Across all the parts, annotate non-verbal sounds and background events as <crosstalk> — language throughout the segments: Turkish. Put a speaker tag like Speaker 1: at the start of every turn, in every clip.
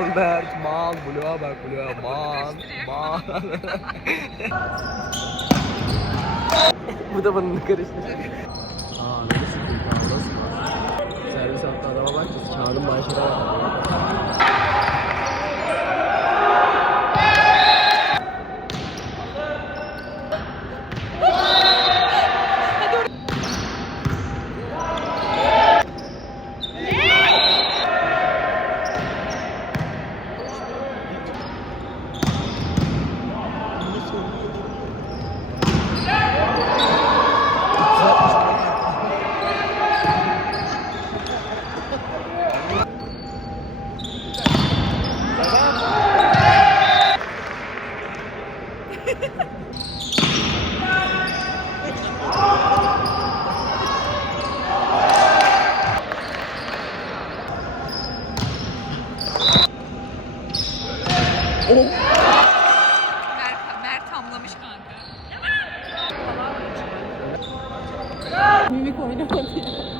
Speaker 1: Albert, man, Blue'a bak Blue'a, man, man. Bu da bununla karıştı. Aa <laughs> neresi bu? Servis hattı adama bak biz kağıdın
Speaker 2: Mert, Mert hamlamış kanka.
Speaker 3: Mimik oynamadı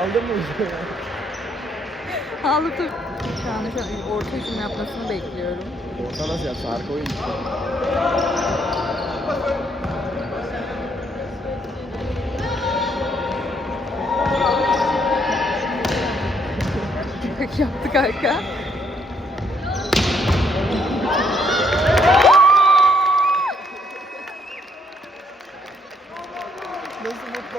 Speaker 1: Aldın mı?
Speaker 3: Aldı tabii. Şu anda şu an orta hücum yapmasını bekliyorum.
Speaker 1: Orta nasıl yapsa arka oyun.
Speaker 3: Peki yaptı kanka.
Speaker 1: Nasıl mutlu